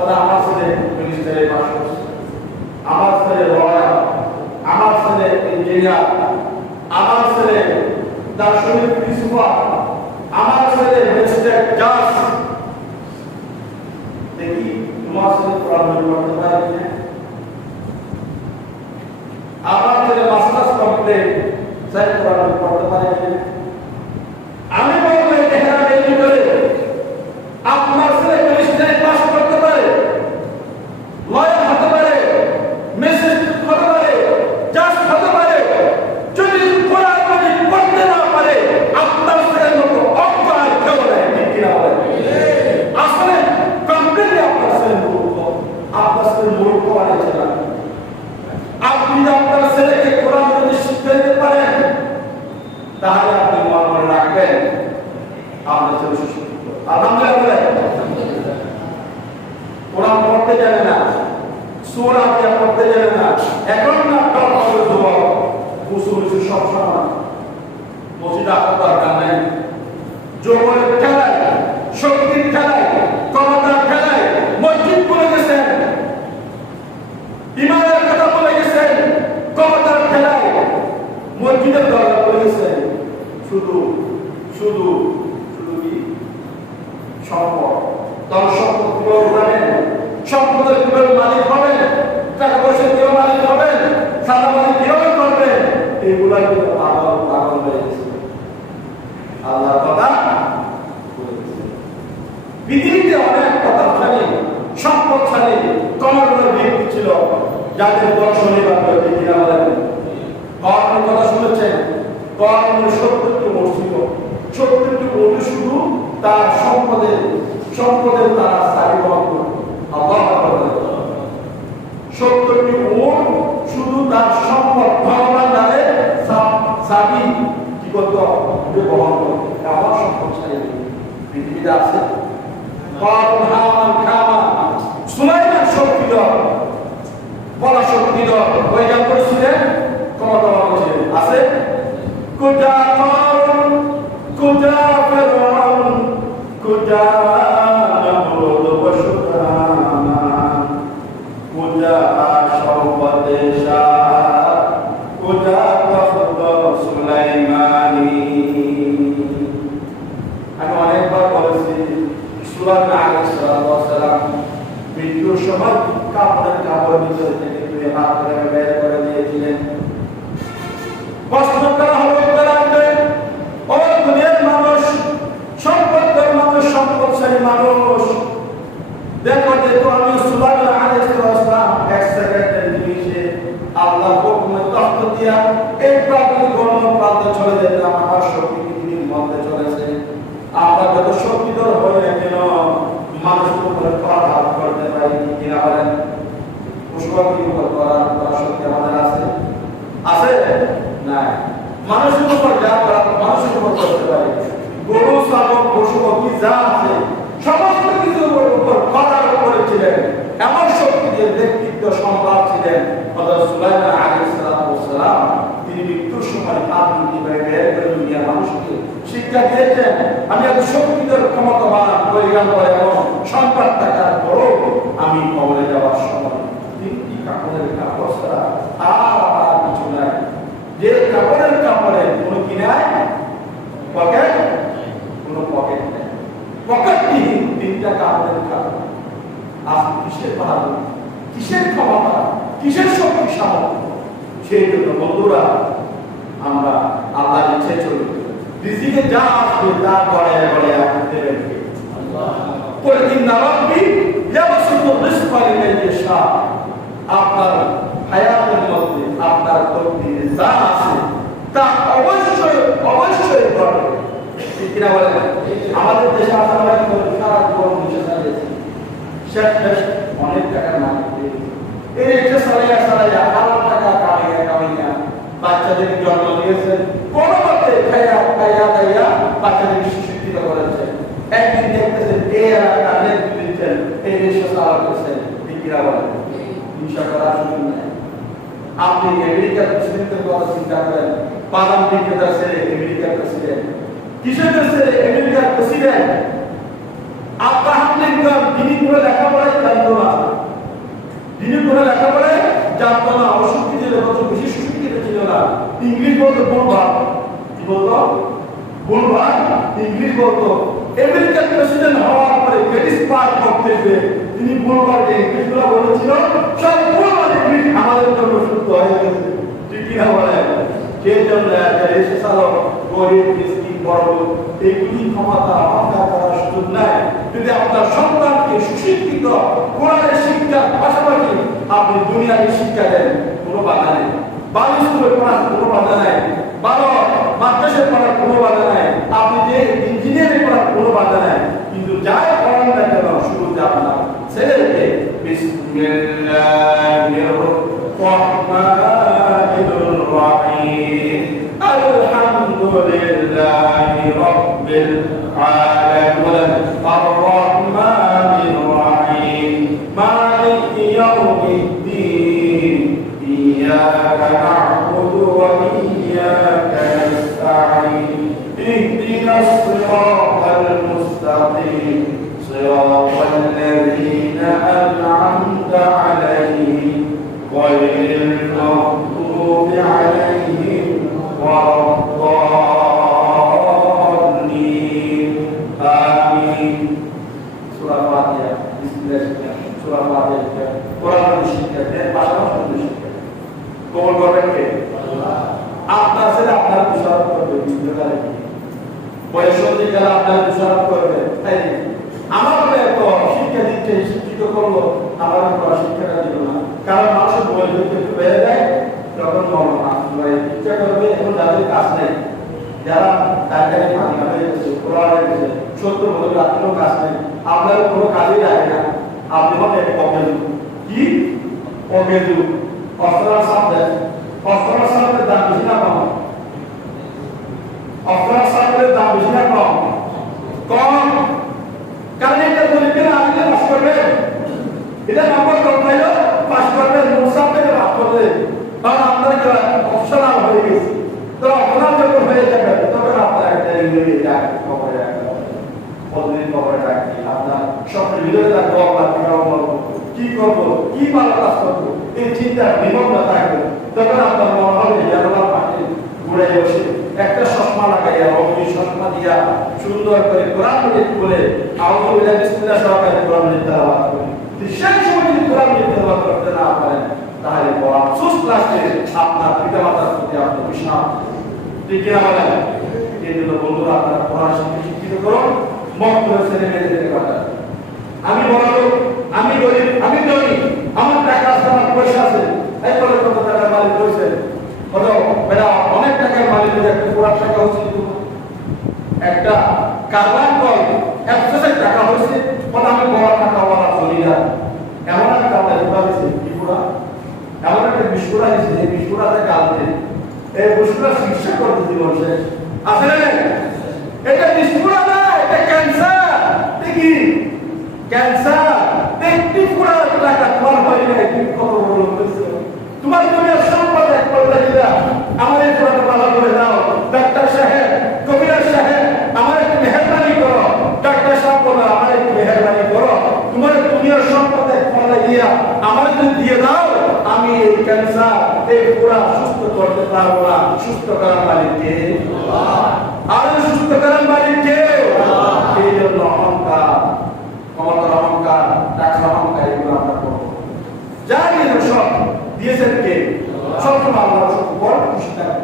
বলে আমার ছেলে মিনিস্টারে পাস করছে, আমার ছেলে লয়ার, আমার ছেলে ইঞ্জিনিয়ার, আমার ছেলে দার্শনিক প্রিন্সিপাল, আমার ছেলে ম্যাজিস্ট্রেট জাজ। দেখি তোমার ছেলে কোরআন পড়তে পারে কিনা? আমার ছেলে মাস্টার্স কমপ্লিট, স্যার কোরআন পড়তে পারে কিনা? আমি বলবো এখানে এই করে আপনার ছেলে ম্যাজিস্ট্রেট পাস করতে পারে, লয়ার হতে পারে, ম্যাজিস্ট্রেট হতে পারে, জাজ হতে পারে, যদি কোরআন পড়তে না পারে আপনার ছেলের মতো অজ্ঞ আর কেউ নাই। ঠিক কিনা বলেন? আসলে কমপ্লিটলি আপনার ছেলে মূর্খ, আপনার ছেলে মূর্খ বানিয়েছে না। আপনি আপনার ছেলেকে কোরআন যদি শিক্ষা দিতে পারেন তাহলে আপনি মনে রাখবেন আপনার ছেলে সুশিক্ষিত। আলহামদুলিল্লাহ। কোরআন পড়তে জানে না, সূরা দিয়ে পড়তে জানে না, এখন না টপ হবে যুবক, মুসলিম সব সমান, মসজিদে আসার দরকার নাই। যৌবনের খেলায়, শক্তির খেলায়, ক্ষমতার খেলায় মসজিদ বলে গেছেন, ইমানের কথা বলে গেছেন, ক্ষমতার খেলায় মসজিদের দরকার বলে গেছেন। শুধু শুধু শুধু কি সম্পদ, তার সম্পদ কিভাবে উঠাবেন, সম্পদের কিভাবে মালিক হবেন, টাকা পয়সা কিভাবে মালিক হবেন, সাদা মালিক কিভাবে করবেন, এগুলা কিন্তু পাগল পাগল হয়ে গেছে। আল্লাহ কথা বলে গেছে। পৃথিবীতে অনেক প্রতাপশালী, সম্পদশালী, কমরগুলো ব্যক্তি ছিল যাদের দর্শনে বাংলা কিনা বলেন। কর্মের কথা শুনেছেন, কর্মের 70টি মসজিদ, 70টি মসজিদ শুধু তার সম্পদের তারা সারি বহন করত। আল্লাহ আকবার। 70টি উট শুধু তার সম্পদ ভগবান দ্বারে সাবি কি করত, বহন করত। আমার সম্পদশালী পৃথিবীতে আছে। কর্ম হামান খামান সুলাইমান শক্তিধর, বড় শক্তিধর, বৈজ্ঞানিক করেছিলেন, ক্ষমতাবান ছিলেন। আছে কুজা করুন, কুজা ফেরন, কুজা নমরুদ বসুদান, কুজা শওকতে শাহ, কুজা তখত সুলাইমানি। আমি অনেকবার বলেছি সুলাইমান আলাইহিস সালাম মৃত্যুর সময় কাপড়ের ভিতরে থেকে তুই হাত ধরে বের করে দিয়েছিলেন। প্রশ্ন করা হলো ও দুনিয়ার মানুষ, সম্পদের মানুষ, সম্পদশালী মানুষ, দেখো দেখো আমি সুলাইমান আলাইহিস সালাম এক সেকেন্ডের নিমিষে আল্লাহর হুকুমে তখ্ত দিয়া এই প্রাকৃতিক গণপ্রান্তে চলে যেতাম। আমার শক্তি পৃথিবীর মধ্যে চলেছে। আমরা যত শক্তিধর হই না কেন মানুষের উপরে আঘাত করতে পারি কিনা বলেন? পশুপাখির উপর করার শক্তি আমাদের আছে? আছে না? মানুষের উপর যা করার মানুষের উপর করতে পারি। গরু, ছাগল, পশু পাখি যা আছে সমস্ত কিছুর উপর করার উপরে ছিলেন। এমন শক্তি যে ব্যক্তিত্ব সম্রাট ছিলেন হযরত সুলাইমান আলাইহিস সালাম। তিনি মৃত্যুর সময় হাত দুটি বের করে দুনিয়ার মানুষকে শিক্ষা দিয়েছেন, আমি এত শক্তিধর, ক্ষমতাবান, বৈজ্ঞানিক এবং সম্পদ থাকার পরও আমি কবরে যাওয়ার সময় তিনটি কাপড়ের কাপড় ছাড়া আর কিছু নাই। যে কাপড়ের কাপড়ে কোনো কি নাই, পকেট, কোনো পকেট নেই, পকেটবিহীন তিনটা কাপড়ের কাপড়। আপনি কিসের বাহাদুর, কিসের ক্ষমতা, কিসের শক্তি সামর্থ্য? সেই জন্য বন্ধুরা আমরা আল্লাহর ইচ্ছে চলি। রিজিকে যা আসবে তা করে করে আপনি দেবেন আল্লাহ। করে দিন রাব্বি ইয়াবসুতু রিজকা লিমান ইয়াশা। আপনার হায়াতের মধ্যে আপনার তকদিরে যা আছে তা অবশ্যই অবশ্যই ঘটবে। ঠিক কিনা বলেন? আমাদের দেশে আমরা সারা জীবন মিশে যাচ্ছে, শেষ অনেক টাকার মালিক এই একটা সারাইয়া হাজার টাকা কামাইয়া বাচ্চাদের জন্ম দিয়েছেন, কোনো মতে খাইয়া দাইয়া বাচ্চাদের শিক্ষিত করেছেন। একদিন দেখতেছেন দিচ্ছেন, এই দেশে সারা করছেন। ঠিক কিনা বলেন? হিংসা করার সুযোগ নেই। আপনি আমেরিকার প্রেসিডেন্টের কথা চিন্তা করেন, বাদাম বিক্রেতার ছেলে আমেরিকার প্রেসিডেন্ট, কিসের ছেলে আমেরিকার প্রেসিডেন্ট। আব্রাহাম লিঙ্কন, যিনি পুরো লেখাপড়ায় জানতো জানতো না অসুখী ছিল, কত বেশি সুশিক্ষিত ছিল না। ইংলিশ বলতো ভুলভাল, কি বলতো ভুলভাল ইংলিশ বলতো। আমেরিকান প্রেসিডেন্ট হওয়ার পরে গেটিসবার্গ বক্তব্যে তিনি ভুলভাল ইংলিশগুলো বলেছিল, সব ভুলভাল ইংলিশ আমাদের জন্য শুদ্ধ হয়ে গেছে। ঠিক কিনা বলেন? সেই জন্য দেশে চালক গরিব মিসকিন বড় এইগুলি ক্ষমতা অহংকার করার সুযোগ নাই। যদি আপনার সন্তানকে সুশিক্ষিত কোরআনের শিক্ষার পাশাপাশি আপনি দুনিয়াকে শিক্ষা দেন, কোনো বাধা নেই। ভালো স্কুলে পড়ার কোনো বাধা নাই, ভালো মাদ্রাসায় পড়ার কোনো বাধা নাই, আপনি যে ইঞ্জিনিয়ারিং পড়ার কোনো বাধা নাই। কিন্তু যাই পড়ান না কেন শুরুতে আপনার ছেলেকে বিসমিল্লাহির রহমানির রহিম আলহামদুলিল্লাহি রাব্বিল আলামিন আর-রহমানির রহিম মালিকি ইয়াউমিদ্দিন ইয়্যাকা না'বুদু ওয়া ইয়্যাকা নাস্তাঈন ইহদিনাস সিরাতাল মুস্তাকিম সিরাতাল লাযীনা আন'আমতা আলাইহিম গায়রিল মাগদুবি আলাইহিম ওয়ালাদ-দাল্লিন আমিন। সূরা ফাতিহা বিসমিল্লাহ, সূরা ফাতিহা কোরআনের শিক্ষা দেন, পাশাপাশি শিক্ষা কবুল করবেন কে? আল্লাহ। আপনার ছেলে আপনার বিশারত করবে, বিশ্বকালে বয়স হতে গেলে আপনার বিশারত করবে, তাই আমার বলে তো শিক্ষা দিচ্ছে, শিক্ষিত করলো, আমার পড়া শিক্ষাটা দিল না। কারণ মানুষের বই যদি হয়ে যায় তখন ইচ্ছা করবে, এখন যাদের কাজ নেই, যারা ডাক্তারি মালিকা হয়ে গেছে, খোলা হয়ে গেছে, সত্য বলে আপনারও কাজ নেই, আপনার কোনো কাজই লাগে না, আপনি হবেন অকেজু। কি অকেজু? অস্ত্রার সামনে, অস্ত্রার সামনে দাম বেশি না কম? অস্ত্রার সামনে দাম বেশি না কম? কম। কারণ এটা পরীক্ষা না আপনি পাস করবেন, এটা নম্বর কম পাইলো পাস করবেন, মোসাম থেকে পাস করবে, কারণ আপনার অপশনাল হয়ে গেছে। তো অপশনাল যখন হয়ে যাবে তখন আপনার একটা ইংরেজি ডাকি খবরে রাখবেন, প্রতিদিন খবরে রাখি আপনার স্বপ্নের ভিতরে থাকবো, আপনার কি করবো, কি ভালো কাজ করবো, এই চিন্তা বিমগ্ন থাকবে। তখন আপনার মনে হবে জানালার পাশে ঘুরে বসে একটা চশমা লাগাইয়া অগ্নি চশমা দিয়া সুন্দর করে কোরআন বলে আউযু বিল্লাহি বিসমিল্লাহ সহকারে কোরআন তেলাওয়াত করেন। সেই সময় যদি কোরআন তেলাওয়াত করতে না পারেন তাহলে বড় আফসোস লাগবে আপনার পিতামাতার প্রতি, আপনার বিশ্বাস। ঠিক কিনা বলেন? এই জন্য বন্ধুরা আপনারা কোরআন শিক্ষিত করুন, মত করে ছেলে মেয়েদেরকে পাঠান। আমি বড় লোক, আমি গরিব, আমি ধনী, আমার টাকা আছে, আমার পয়সা আছে, এই বলে কত টাকার মালিক হয়েছে, কত বেড়া অনেক টাকার মালিক হয়েছে, একটা পুরা টাকা হচ্ছে, একটা কারবার কল একশোশের টাকা হয়েছে, কত আমি বড় টাকা বলা চলি না। এমন একটা আমরা পুরা দিয়েছে, কি পুরা? এমন একটা বিস্কুড়া দিয়েছে, এই বিস্কুড়াতে কালতে এই বিস্কুড়া চিকিৎসা করতে জীবন শেষ। আসলে এটা বিস্কুড়া না, এটা ক্যান্সার। দেখি ক্যান্সার, একটি পুরা টাকা তোমার হয় না, তুমি কত বড় হয়েছে, তোমার দুনিয়ার সম্পদ এক পয়সা দিলা, আমার এই পুরাটা ভালো করে দাও। ডাক্তার সাহেব, কবিরাজ সাহেব, আমার একটু মেহরবানি করো। ডাক্তার সাহেব বলো, আমার একটু মেহরবানি করো, তোমার দুনিয়ার সম্পদ এক পয়সা দিয়া আমার যদি দিয়ে দাও, আমি এই ক্যান্সার এই পুরা সুস্থ করতে পারবো না। সুস্থ করার মালিক কে? আল্লাহ। আর সুস্থ করার মালিক কে? আল্লাহ। এই জন্য অহংকার, ক্ষমতার অহংকার, টাকার অহংকার এগুলো আমরা করবো। যা সব দিয়েছেন কে? সব আল্লাহ বড় খুশি থাকবে।